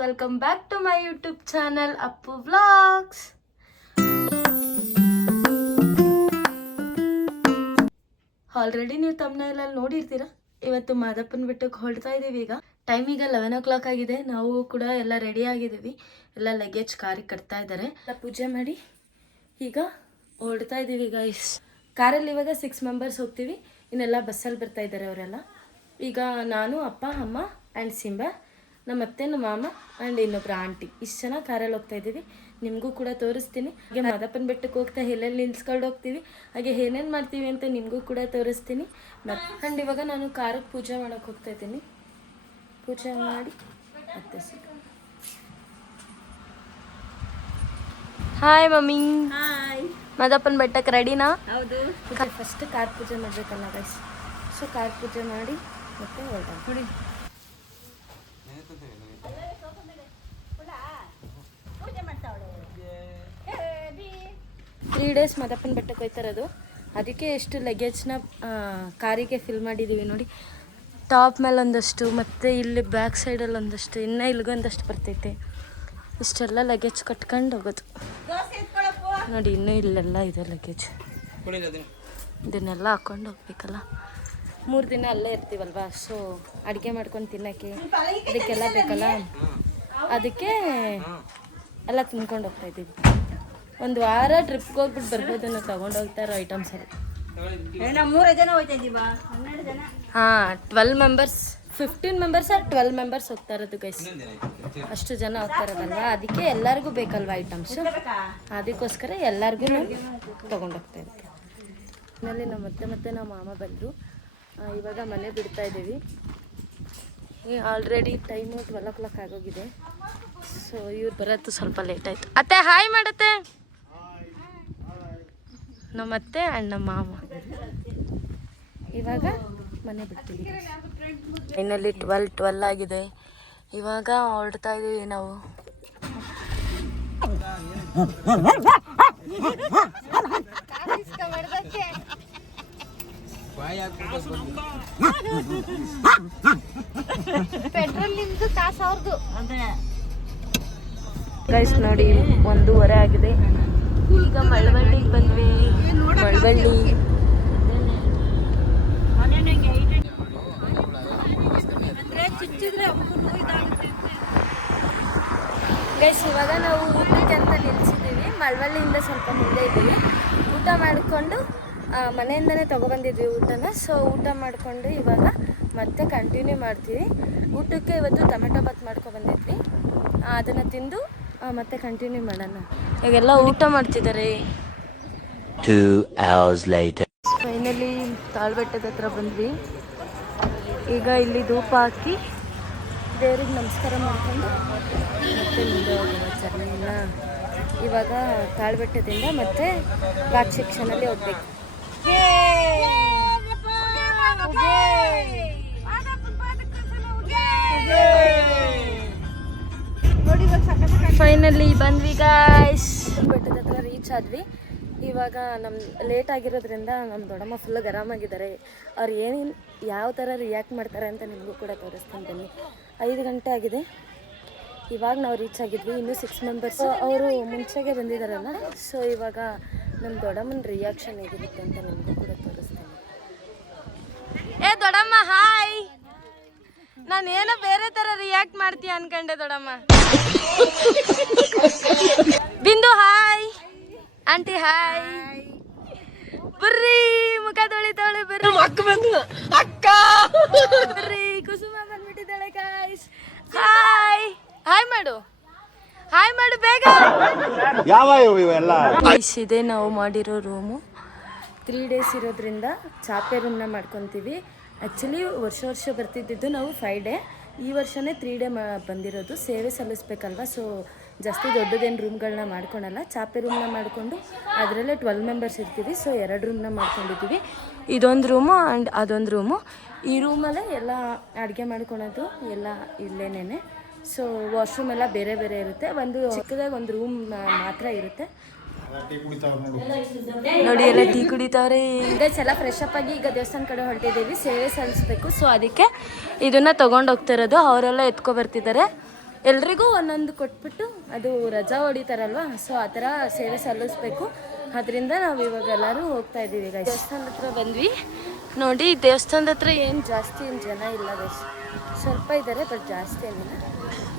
Welcome back to my YouTube channel Appu vlogs. Already ನೀವು ತಮ್ಮನೇಲಲ್ಲಿ ನೋಡಿರ್ತೀರ. ಇವತ್ತು ಮಾದಪ್ಪನ ಬೆಟ್ಟಕ್ಕೆ ಹೊರಡ್ತಾ ಇದ್ದೀವಿ. ಈಗ ಟೈಮ್ ಈಗ 11 o'clock ಆಗಿದೆ. ನಾವು ಕೂಡ ಎಲ್ಲ ರೆಡಿ ಆಗಿದ್ದೀವಿ. ಎಲ್ಲ ಲಗೇಜ್ ಕಾರಿಗೆ ಕಟ್ತಾ ಇದ್ದಾರೆ. ಪೂಜೆ ಮಾಡಿ ಈಗ ಹೊರಡ್ತಾ ಇದ್ದೀವಿ ಗೈಸ್. ಕಾರಲ್ಲಿ ಇವಾಗ 6 members ಹೋಗ್ತೀವಿ. ಇನ್ನೆಲ್ಲ ಬಸ್ಸಲ್ಲಿ ಬರ್ತಾ ಇದ್ದಾರೆ ಅವರೆಲ್ಲ. ಈಗ ನಾನು, ಅಪ್ಪ, ಅಮ್ಮ ಆ್ಯಂಡ್ ಸಿಂಬಾ, ನಮ್ಮ ಅತ್ತೆ, ನಮ್ಮ ಮಾಮ ಆ್ಯಂಡ್ ಇನ್ನೊಬ್ಬರು ಆಂಟಿ, ಇಷ್ಟು ಜನ ಕಾರಲ್ಲಿ ಹೋಗ್ತಾ ಇದ್ದೀವಿ. ನಿಮಗೂ ಕೂಡ ತೋರಿಸ್ತೀನಿ. ಹಾಗೆ ಮಾದಪ್ಪನ ಬೆಟ್ಟಕ್ಕೆ ಹೋಗ್ತಾ ಎಲ್ಲೆಲ್ಲಿ ನಿಲ್ಸ್ಕೊಂಡು ಹೋಗ್ತೀವಿ, ಹಾಗೆ ಏನೇನು ಮಾಡ್ತೀವಿ ಅಂತ ನಿಮಗೂ ಕೂಡ ತೋರಿಸ್ತೀನಿ. ಆ್ಯಂಡ್ ಇವಾಗ ನಾನು ಕಾರಿಗೆ ಪೂಜೆ ಮಾಡೋಕ್ಕೆ ಹೋಗ್ತಾ ಇದ್ದೀನಿ. ಪೂಜೆ ಮಾಡಿ ಮತ್ತೆ ಸಿಗ. Hi mummy. ಹಾಯ್. ಮಾದಪ್ಪನ ಬೆಟ್ಟಕ್ಕೆ ರೆಡಿನಾ? ಹೌದು. ಫಸ್ಟ್ ಕಾರ್ ಪೂಜೆ ಮಾಡಬೇಕಲ್ಲ ಗೈಸ್. ಸೊ ಕಾರ್ ಪೂಜೆ ಮಾಡಿ ಮತ್ತೆ ಹೊರಡೋಣ. 3 days ಮಾದಪ್ಪನ ಬೆಟ್ಟಕ್ಕೆ ಹೋಗ್ತಾರದು. ಅದಕ್ಕೆ ಎಷ್ಟು ಲಗೇಜ್ನ ಕಾರಿಗೆ ಫಿಲ್ ಮಾಡಿದ್ದೀವಿ ನೋಡಿ. ಟಾಪ್ ಮೇಲೆ ಒಂದಷ್ಟು, ಮತ್ತು ಇಲ್ಲಿ ಬ್ಯಾಕ್ ಸೈಡಲ್ಲಿ ಒಂದಷ್ಟು, ಇನ್ನೂ ಇಲ್ಲಿಗೊಂದಷ್ಟು ಬರ್ತೈತೆ. ಇಷ್ಟೆಲ್ಲ ಲಗೇಜ್ ಕಟ್ಕೊಂಡು ಹೋಗೋದು ನೋಡಿ. ಇನ್ನೂ ಇಲ್ಲೆಲ್ಲ ಇದೆ ಲಗೇಜ್. ಇದನ್ನೆಲ್ಲ ಹಾಕ್ಕೊಂಡು ಹೋಗ್ಬೇಕಲ್ಲ. 3 ದಿನ ಅಲ್ಲೇ ಇರ್ತೀವಲ್ವಾ, ಸೊ ಅಡುಗೆ ಮಾಡ್ಕೊಂಡು ತಿನ್ನೋಕ್ಕೆ ಅದಕ್ಕೆಲ್ಲ ಬೇಕಲ್ಲ. ಅದಕ್ಕೆ ಎಲ್ಲ ತಿನ್ಕೊಂಡು ಹೋಗ್ತಾ ಇದ್ದೀವಿ. 1 ವಾರ ಟ್ರಿಪ್ಗೆ ಹೋಗ್ಬಿಟ್ಟು ಬರ್ಬೋದನ್ನು ತೊಗೊಂಡು ಹೋಗ್ತಾರೋ ಐಟಮ್ಸ್ ಎಲ್ಲ. 3 ಜನ ಹೋಗ್ತಾ ಇದ್ದೀವಾ? 12 ಜನ. ಹಾಂ, 12 members, 15 members ಆರ್ 12 members ಹೋಗ್ತಾ ಇರೋದು ಗೈಸ್. ಅಷ್ಟು ಜನ ಹೋಗ್ತಾ ಇರೋದಲ್ವಾ, ಅದಕ್ಕೆ ಎಲ್ಲರಿಗೂ ಬೇಕಲ್ವಾ ಐಟಮ್ಸು. ಅದಕ್ಕೋಸ್ಕರ ಎಲ್ಲರಿಗೂ ತೊಗೊಂಡೋಗ್ತಾ ಇರ್ತೀವಿ. ಆಮೇಲೆ ನಮ್ಮ ಮತ್ತೆ ನಮ್ಮ ಮಾಮ ಬಂದರು. ಇವಾಗ ಮನೆ ಬಿಡ್ತಾ ಇದ್ದೀವಿ. ಆಲ್ರೆಡಿ ಟೈಮು 12 o'clock ಆಗೋಗಿದೆ. ಸೊ ಇವ್ರು ಬರೋದು ಸ್ವಲ್ಪ ಲೇಟ್ ಆಯಿತು. ಅತ್ತೆ ಹಾಯ್ ಮಾಡತ್ತೆ. ನಮ್ಮ ಅತ್ತೆ ಆ್ಯಂಡ್ ನಮ್ಮ ಮಾಮ ಇವಾಗ ಮನೆ ಬಿಡ್ತೀವಿ. ಇನ್ನಲ್ಲಿ 12 ಆಗಿದೆ. ಇವಾಗ ಹೊರಡ್ತಾ ಇದ್ದೀವಿ ನಾವು. ಪೆಟ್ರೋಲ್ ನಿಮ್ದು ಕಾಸು ಅವ್ರದ್ದು. ಗೈಸ್ ನೋಡಿ 1:15 ಆಗಿದೆ. ಈಗ ಮಳವಳ್ಳಿಗೆ ಬಂದ್ವಿ. ಮಳವಳ್ಳಿ ಗೈಸ್, ಇವಾಗ ನಾವು ಊಟಕ್ಕೆ ಅಂತ ನಿಲ್ಸಿದ್ದೀವಿ. ಮಳವಳ್ಳಿಯಿಂದ ಸ್ವಲ್ಪ ಮುಂದೆ ಇದ್ದೀವಿ. ಊಟ ಮಾಡಿಕೊಂಡು ಮನೆಯಿಂದನೇ ತೊಗೊಬಂದಿದ್ವಿ ಊಟನ. ಸೊ ಊಟ ಮಾಡಿಕೊಂಡು ಇವಾಗ ಮತ್ತೆ ಕಂಟಿನ್ಯೂ ಮಾಡ್ತೀವಿ. ಊಟಕ್ಕೆ ಇವತ್ತು ಟೊಮೆಟೊ ಬಾತ್ ಮಾಡ್ಕೊಬಂದಿದ್ವಿ. ಅದನ್ನು ತಿಂದು ಮತ್ತೆ ಕಂಟಿನ್ಯೂ ಮಾಡೋಣ. ಈಗೆಲ್ಲ ಊಟ ಮಾಡ್ತಿದ್ದಾರೆ. 2 hours later. ಫೈನಲಿ ತಾಳ್ಬೆಟ್ಟದ ಹತ್ರ ಬಂದ್ವಿ. ಈಗ ಇಲ್ಲಿ ಧೂಪ ಹಾಕಿ ದೇವ್ರಿಗೆ ನಮಸ್ಕಾರ ಮಾಡಿಕೊಂಡು ಮತ್ತೆ ಮುಂದೆ ಹೋಗುವ ಜರ್ನಿನ. ಇವಾಗ ತಾಳ್ಬೆಟ್ಟದಿಂದ ಮತ್ತೆ ಘಾಟ್ ಸೆಕ್ಷನಲ್ಲಿ ಹೋಗ್ಬೇಕು. ಫೈನಲಿ ಬಂದ್ವಿ ಗಾಯ್ಸ್. ಬೆಟ್ಟದ ಹತ್ರ ರೀಚ್ ಆದ್ವಿ. ಇವಾಗ ನಮ್ಮ ಲೇಟ್ ಆಗಿರೋದ್ರಿಂದ ನಮ್ಮ ದೊಡ್ಡಮ್ಮ ಫುಲ್ ಗರಮಾಗಿದ್ದಾರೆ. ಅವ್ರು ಏನೇನು ಯಾವ ಥರ ರಿಯಾಕ್ಟ್ ಮಾಡ್ತಾರೆ ಅಂತ ನಿಮಗೂ ಕೂಡ ತೋರಿಸ್ತೀನಿ ಬನ್ನಿ. 5 ಗಂಟೆ ಆಗಿದೆ. ಇವಾಗ ನಾವು ರೀಚ್ ಆಗಿದ್ವಿ. ಇನ್ನೂ 6 members ಅವರು ಮುಂಚೆಗೆ ಬಂದಿದ್ದಾರಲ್ಲ. ಸೊ ಇವಾಗ ನಮ್ಮ ದೊಡ್ಡಮ್ಮನ ರಿಯಾಕ್ಷನ್ ಹೇಗಿರುತ್ತೆ ಅಂತ ನಿಮಗೂ ಕೂಡ ತೋರಿಸ್ತೀನಿ. ಏ ದೊಡ್ಡಮ್ಮ ಹಾಯ್. ನಾನೇನೋ ಬೇರೆ ಥರ ರಿಯಾಕ್ಟ್ ಮಾಡ್ತೀಯ ಅನ್ಕೊಂಡೆ ದೊಡ್ಡಮ್ಮ. ಬಿಂದು ಹಾಯ್. Aunty hi. ಬರ್ರಿ ಮುಖ ತೊಳಿತಾಳೆ. ಬರ್ರಿ ಅಕ್ಕ. ಬರ್ರಿ ಕುಸುಮ ಬಂದ್ಬಿಟ್ಟಿದ್ದಾಳೆ ಗಾಯ್ಸ್. ಹಾಯ್ ಹಾಯ್ ಮಾಡು. ಹಾಯ್ ಮಾಡು ಬೇಗ. ಇದೇ ನಾವು ಮಾಡಿರೋ ರೂಮು. 3 days ಇರೋದ್ರಿಂದ ಚಾಪೆ ರೂಮ್ನ ಮಾಡ್ಕೊತೀವಿ. ಆ್ಯಕ್ಚುಲಿ ವರ್ಷ ಬರ್ತಿದ್ದು ನಾವು 5 day. ಈ ವರ್ಷನೇ 3 day ಬಂದಿರೋದು. ಸೇವೆ ಸಲ್ಲಿಸ್ಬೇಕಲ್ವ, ಸೊ ಜಾಸ್ತಿ ದೊಡ್ಡದೇನು ರೂಮ್ಗಳನ್ನ ಮಾಡ್ಕೊಳಲ್ಲ. ಚಾಪೆ ರೂಮ್ನ ಮಾಡಿಕೊಂಡು ಅದರಲ್ಲೇ 12 members ಇರ್ತೀವಿ. ಸೊ 2 ರೂಮ್ನ ಮಾಡ್ಕೊಂಡಿದ್ದೀವಿ. ಇದೊಂದು ರೂಮು ಆ್ಯಂಡ್ ಅದೊಂದು ರೂಮು. ಈ ರೂಮಲ್ಲೇ ಎಲ್ಲ ಅಡುಗೆ ಮಾಡ್ಕೊಳೋದು ಎಲ್ಲ ಇಲ್ಲೇನೇ. ಸೊ ವಾಶ್ರೂಮ್ ಎಲ್ಲ ಬೇರೆ ಬೇರೆ ಇರುತ್ತೆ. ಒಂದು ಚಿಕ್ಕದಾಗಿ ಒಂದು ರೂಮ್ ಮಾತ್ರ ಇರುತ್ತೆ. ನೋಡಿ ಎಲ್ಲ ಟೀ ಕುಡಿತಾವ್ರೆ. ಎಲ್ಲ ಫ್ರೆಶ್ ಅಪ್ ಆಗಿ ಈಗ ದೇವಸ್ಥಾನ ಕಡೆ ಹೊರಟಿದ್ದೀವಿ. ಸೇವೆ ಸಲ್ಲಿಸ್ಬೇಕು. ಸೊ ಅದಕ್ಕೆ ಇದನ್ನು ತೊಗೊಂಡು ಹೋಗ್ತಿರೋದು. ಅವರೆಲ್ಲ ಎತ್ಕೊ ಬರ್ತಿದ್ದಾರೆ. ಎಲ್ರಿಗೂ ಒಂದೊಂದು ಕೊಟ್ಬಿಟ್ಟು ಅದು ರಜಾ ಹೊಡಿತಾರಲ್ವ, ಸೊ ಆ ಥರ ಸೇವೆ ಸಲ್ಲಿಸ್ಬೇಕು. ಅದರಿಂದ ನಾವು ಇವಾಗ ಎಲ್ಲರೂ ಹೋಗ್ತಾ ಇದ್ದೀವಿ ಗೈಸ್. ದೇವಸ್ಥಾನದ ಹತ್ರ ಬಂದ್ವಿ ನೋಡಿ. ದೇವಸ್ಥಾನದ ಹತ್ರ ಏನು ಜಾಸ್ತಿ ಏನು ಜನ ಇಲ್ಲ ಗೈಸ್, ಸ್ವಲ್ಪ ಇದ್ದಾರೆ ಬಟ್ ಜಾಸ್ತಿ ಏನಿಲ್ಲ.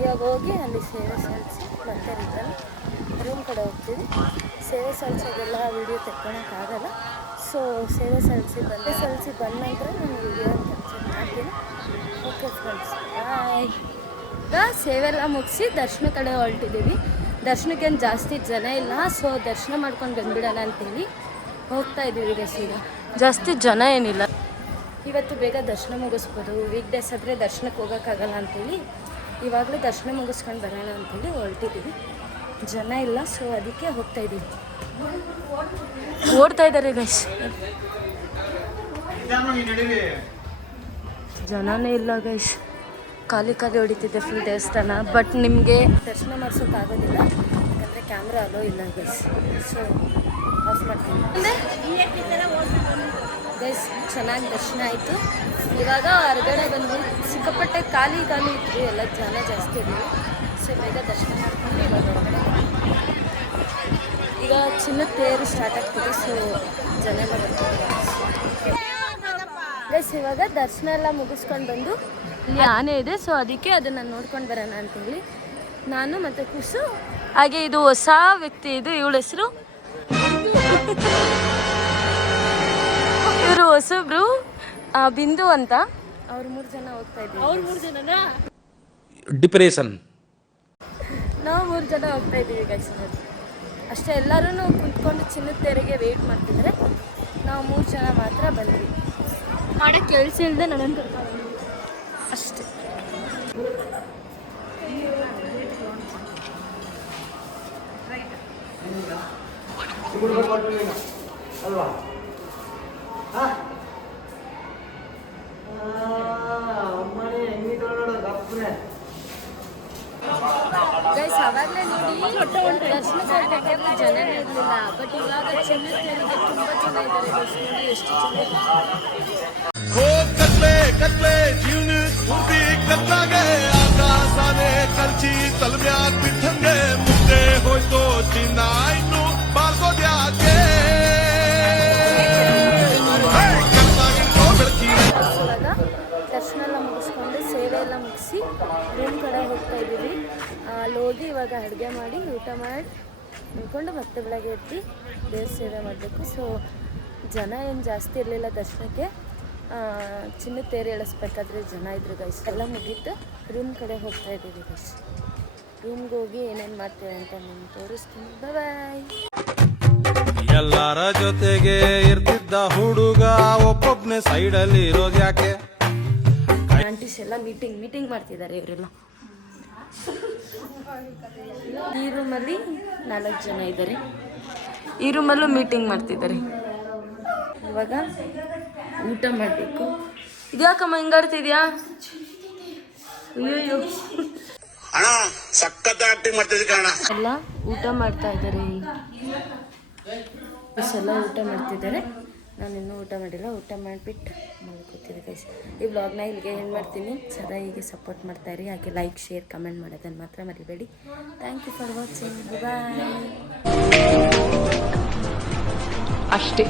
ಇವಾಗ ಹೋಗಿ ಅಲ್ಲಿ ಸೇವೆ ಸಲ್ಲಿಸಿ ಮತ್ತೆ ರಿಟರ್ನ್ ರೂಮ್ ಕಡೆ ಹೋಗ್ತೀವಿ. ಸೇವೆ ಸಲ್ಲಿಸೋದೆಲ್ಲ ವೀಡಿಯೋ ತೆಕ್ಕೊಳಕ್ಕಾಗಲ್ಲ, ಸೊ ಸೇವೆ ಸಲ್ಲಿಸಿ ಬಂದ ನಂತರ ನಾನು ವೀಡಿಯೋ ಕ್ಯಾಪ್ಚರ್ ಮಾಡ್ತೀನಿ. ಓಕೆ ಫ್ರೆಂಡ್ಸ್, ಬಾಯ್. ಈಗ ಸೇವೆ ಎಲ್ಲ ಮುಗಿಸಿ ದರ್ಶನ ಕಡೆ ಹೊರಟಿದ್ದೀವಿ. ದರ್ಶನಕ್ಕೇನು ಜಾಸ್ತಿ ಜನ ಇಲ್ಲ, ಸೊ ದರ್ಶನ ಮಾಡ್ಕೊಂಡು ಬಂದ್ಬಿಡೋಣ ಅಂತೇಳಿ ಹೋಗ್ತಾ ಇದ್ದೀವಿ ಗೈಸ್. ಈಗ ಜಾಸ್ತಿ ಜನ ಏನಿಲ್ಲ, ಇವತ್ತು ಬೇಗ ದರ್ಶನ ಮುಗಿಸ್ಬೋದು. ವೀಕ್ ಡೇಸ್ ಆದರೆ ದರ್ಶನಕ್ಕೆ ಹೋಗೋಕ್ಕಾಗಲ್ಲ ಅಂತೇಳಿ ಇವಾಗಲೇ ದರ್ಶನ ಮುಗಿಸ್ಕೊಂಡು ಬರೋಣ ಅಂತೇಳಿ ಹೊರಟಿದ್ದೀವಿ. ಜನ ಇಲ್ಲ, ಸೊ ಅದಕ್ಕೆ ಹೋಗ್ತಾ ಇದ್ದೀವಿ. ಓಡ್ತಾ ಇದ್ದಾರೆ ಗೈಸ್, ಜನನೇ ಇಲ್ಲ ಗೈಸ್. ಖಾಲಿ ಹೊಡಿತಿದ್ದೆ ಫುಲ್ ದೇವಸ್ಥಾನ. ಬಟ್ ನಿಮಗೆ ದರ್ಶನ ಮಾಡಿಸೋಕ್ಕಾಗೋದಿಲ್ಲ ಯಾಕಂದರೆ ಕ್ಯಾಮ್ರಾ ಅಲೋ ಇಲ್ಲ ಗೈಸ್, ಸೊ ಆಫ್ ಮಾಡ್ತೀನಿ. ಗೈಸ್ ಚೆನ್ನಾಗಿ ದರ್ಶನ ಆಯಿತು. ಇವಾಗ ಹೊರಗಡೆ ಬಂದ್ವಿ, ಸಿಕ್ಕಾಪಟ್ಟೆ ಖಾಲಿ ಇದ್ವಿ, ಎಲ್ಲ ಜನ ಜಾಸ್ತಿ ಇದ್ವಿ. ಸೊ ಬೇಗ ದರ್ಶನ ಮಾಡ್ಕೊಂಡು ಇವಾಗ ಹೊರಗಡೆ ಈಗ ಚಿನ್ನದ ತೇರು ಸ್ಟಾರ್ಟ್ ಆಗ್ತಿದೆ, ಸೊ ಜನ ಎಲ್ಲ ಬರ್ತಾರೆ ಗೈಸ್. ಇವಾಗ ದರ್ಶನ ಎಲ್ಲ ಮುಗಿಸ್ಕೊಂಡು ಬಂದು ಇಲ್ಲಿ ಆನೆ ಇದೆ, ಸೊ ಅದಕ್ಕೆ ಅದನ್ನು ನೋಡ್ಕೊಂಡು ಬರೋಣ ಅಂತೇಳಿ ನಾನು ಮತ್ತು ಕುಸು. ಹಾಗೆ ಇದು ಹೊಸ ವ್ಯಕ್ತಿ, ಇದು ಇವಳ ಹೆಸರು, ಇವರು ಹೊಸಬ್ರು ಬಿಂದು ಅಂತ. ಅವ್ರು 3 ಜನ ಹೋಗ್ತಾ ಇದ್ದೀವಿ. ಅವ್ರು 3 ಜನನ ಡಿಪ್ರೆಷನ್, ನಾವು 3 ಜನ ಹೋಗ್ತಾ ಇದ್ದೀವಿ ಗೈಸ್. ಅಷ್ಟೇ, ಎಲ್ಲರೂ ಕುಂತ್ಕೊಂಡು ಚಿನ್ನದ ತೆರಿಗೆ ವೆಯ್ಟ್ ಮಾಡ್ತಿದ್ದಾರೆ. ನಾವು 3 ಜನ ಮಾತ್ರ ಬಂದ್ವಿ. ಮಾಡೋಕ್ಕೆ ಕೆಲಸ ಇಲ್ಲದೆ ನನ್ನನ್ನು ಕರ್ಕೊಂಡು ಅಷ್ಟೇ. ಗೈಸ್ ಅವಾಗಲೇ ನೋಡಿ ದರ್ಶನಕ್ಕೆ ಹೋಗ್ಬೇಕಾದ್ರೆ ಜನನೇ ಇರಲಿಲ್ಲ, ಬಟ್ ಇವಾಗ ಚಿನ್ನದ ತೆರಿಗೆ ತುಂಬ ಜನ ಇದ್ದಾರೆ ಗೈಸ್. ನೋಡಿ ಎಷ್ಟು ಜನ ಕತ್ಲೆ ಜೀವನ ಸ್ಫೂರ್ತಿ ಕತ್ಲಾಗೆ ಆಕಾಶನೇ ಕಲ್ಚಿ ತಲ್ಮ್ಯಾಗ ಬಿಟ್ಟಂಗೆ ಮುಂದೆ ಹೋಯ್ತು ಚಿನ್ನ ಇನ್ನು ಬಾಳ್ಕೋದ್ಯಾಕೆ ಇವಾಗ ದರ್ಶನ ಎಲ್ಲ ಮುಗಿಸ್ಕೊಂಡು ಸೇವೆ ಎಲ್ಲ ಮುಗಿಸಿ ರೂಮ್ ಕಡೆ ಹೋಗ್ತಾ ಇದ್ದೀವಿ. ಅಲ್ಲಿ ಹೋಗಿ ಇವಾಗ ಅಡುಗೆ ಮಾಡಿ ಊಟ ಮಾಡಿ ನಿಂತ್ಕೊಂಡು ಮತ್ತೆ ಬೆಳಗ್ಗೆ ಎದ್ದು ದೇವ್ರ ಸೇವೆ ಮಾಡಬೇಕು. ಸೊ ಜನ ಏನು ಜಾಸ್ತಿ ಇರಲಿಲ್ಲ ದರ್ಶನಕ್ಕೆ. ಚಿನ್ನದ ತೇರು ಎಳಿಸ್ಬೇಕಾದ್ರೆ ಜನ ಇದ್ರು ಗೈಸ್. ಎಲ್ಲ ಮುಗೀತು, ರೂಮ್ ಕಡೆ ಹೋಗ್ತಾ ಇದ್ದೀವಿ ಗೈಸ್. ರೂಮ್ಗೆ ಹೋಗಿ ಏನೇನು ಮಾಡ್ತೇವೆ ಅಂತ ನಿಮ್ಗೆ ತೋರಿಸ್ತೀನಿ. ಬಾಯ್. ಎಲ್ಲರ ಜೊತೆಗೆ ಇರ್ತಿದ್ದ ಹುಡುಗ ಒಬ್ಬೊಬ್ನೇ ಸೈಡಲ್ಲಿ ಇರೋದು ಯಾಕೆ? ಆಂಟೀಸ್ ಎಲ್ಲ ಮೀಟಿಂಗ್ ಮಾಡ್ತಿದ್ದಾರೆ ಇವರೆಲ್ಲ. ಈ ರೂಮಲ್ಲಿ 4 ಜನ ಇದ್ದಾರೆ. ಈ ರೂಮಲ್ಲೂ ಮೀಟಿಂಗ್ ಮಾಡ್ತಿದ್ದಾರೆ. ಇವಾಗ ಊಟ ಮಾಡಬೇಕು. ಇದ್ಯಾಕಮ್ಮ ಹಿಂಗಾಡ್ತಿದ್ಯಾ? ಅಯ್ಯೋ ಅಣ್ಣ ಸಖತ್ ಆಕ್ಟಿಂಗ್ ಮಾಡ್ತಿದ್ದೆ ಕಣ. ಎಲ್ಲ ಊಟ ಮಾಡ್ತಾ ಇದ್ದಾರೆ. ಎಲ್ಲ ಊಟ ಮಾಡ್ತಿದ್ದಾರೆ. ನಾನು ಇನ್ನೂ ಊಟ ಮಾಡಿಲ್ಲ. ಊಟ ಮಾಡಿಬಿಟ್ಟು ಮಲ್ಕೋತೀನಿ ಗೈಸ್. ಈ ವ್ಲಾಗ್ನ ಇಲ್ಲಿಗೆ ಏನು ಮಾಡ್ತೀನಿ. ಸದಾ ಹೀಗೆ ಸಪೋರ್ಟ್ ಮಾಡ್ತಾಯಿರಿ. ಹಾಗೆ ಲೈಕ್, ಶೇರ್, ಕಮೆಂಟ್ ಮಾಡೋದನ್ನು ಮಾತ್ರ ಮರಿಬೇಡಿ. Thank you for watching. Bye. ಅಷ್ಟೇ.